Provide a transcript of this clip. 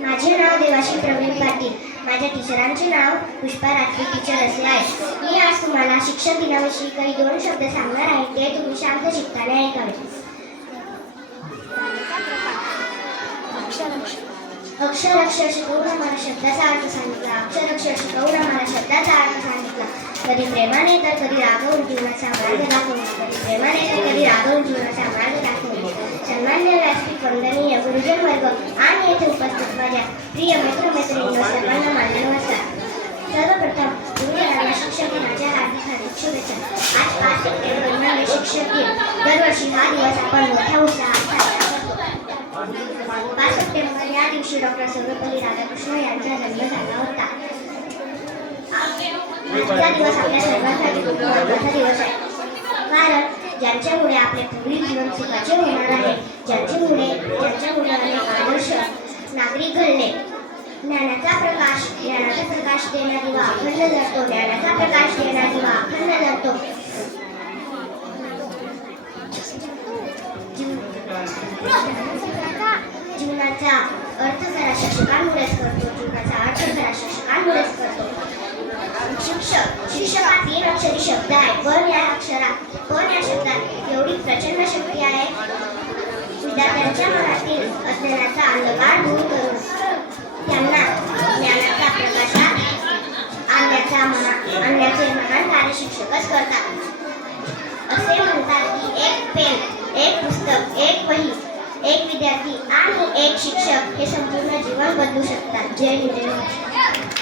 माझे नाव देवाशी प्रवीण पाटील. माझ्या टीचरांचे नाव पुष्पा रात्री टीचर असले आहे. मी आज तुम्हाला शिक्षक दिनाविषयी काही 2 शब्द सांगणार आहे. ते तुम्ही शांत चित्ताने ऐकावे. अक्षर अक्षर शिकवून आम्हाला शब्दाचा अर्थ सांगितला. अक्षर अक्षर शिकवून आम्हाला शब्दाचा अर्थ सांगितला. कधी प्रेमाने तर कधी रागवून जीवनाचा मार्ग दाखवला. कधी प्रेमाने तर कधी रागवून जीवनाचा मार्ग दाखवला. सन्मान्य व्यासपीठ, वंदनीय गुरुजन वर्ग आणि येथे उपस्थित माझ्या प्रिय मित्रमैत्रिणींनो, सर्वांना माझा नमस्कार. सर्वप्रथम गुरुजनांना शिक्षक दिनाच्या हार्दिक शुभेच्छा. आज 5 सप्टेंबर म्हणजे शिक्षक दिन. दरवर्षी हा दिवस आपण मोठ्या उत्साहात साजरा करतो. 5 सप्टेंबर या दिवशी डॉक्टर सर्वपल्ली राधाकृष्ण यांचा जन्म झाला होता. आजचा दिवस आपल्या सर्वांसाठी खूप महत्त्वाचा दिवस आहे. कारण ज्यांच्यामुळे आपले पुढील जीवन सुखाचे होणार आहे, ज्यांच्यामुळे अनेक आदर्श नागरिक घडले. ज्ञानाचा प्रकाश देणारा दिवा अखंड जळतो. ज्ञानाचा प्रकाश देणारा दिवा अखंड जळतो. जीवनाचा अर्थ खरा शिक्षकांमुळेच करतो. जीवनाचा अर्थ खरा शिक्षकांमुळेच करतो. शिक्षक हा 3 अक्षरी शब्द आहे. पण या शब्दात एवढी प्रचंड शक्ती आहे. विद्यार्थ्यांच्या मनातील अज्ञानाचा अंधकार दूर करून त्यांना ज्ञानाच्या प्रकाशात आणण्याचे महान कार्य शिक्षकच करतात. असे म्हणतात की एक पेन, एक पुस्तक, एक वही, एक विद्यार्थी आणि एक शिक्षक हे संपूर्ण जीवन बदलू शकतात. जय हिंद.